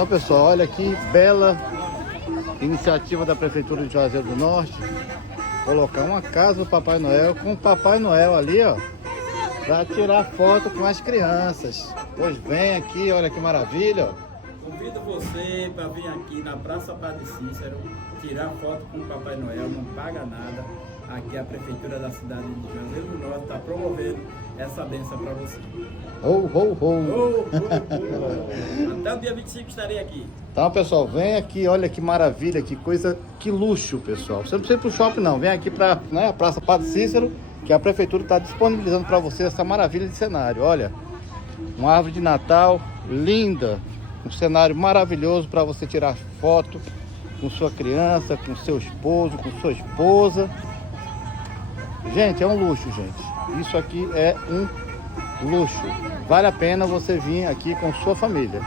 Então, pessoal, olha que bela iniciativa da Prefeitura de Juazeiro do Norte. Colocar uma casa do Papai Noel com o Papai Noel ali, ó, para tirar foto com as crianças. Pois vem aqui, olha que maravilha, ó. Convido você para vir aqui na Praça Padre Cícero, tirar foto com o Papai Noel, não paga nada. Aqui a Prefeitura da cidade de Juazeiro do Norte está promovendo essa benção para você. Ho, ho, ho. Até o dia 25 estarei aqui. Então, pessoal, vem aqui, olha que maravilha, que coisa, que luxo, pessoal. Você não precisa ir pro shopping, não. Vem aqui para a Praça Padre Cícero, que a Prefeitura está disponibilizando para você essa maravilha de cenário. Olha, uma árvore de Natal linda, um cenário maravilhoso para você tirar foto com sua criança, com seu esposo, com sua esposa. Gente, é um luxo, gente. Isso aqui é um luxo. Vale a pena você vir aqui com sua família.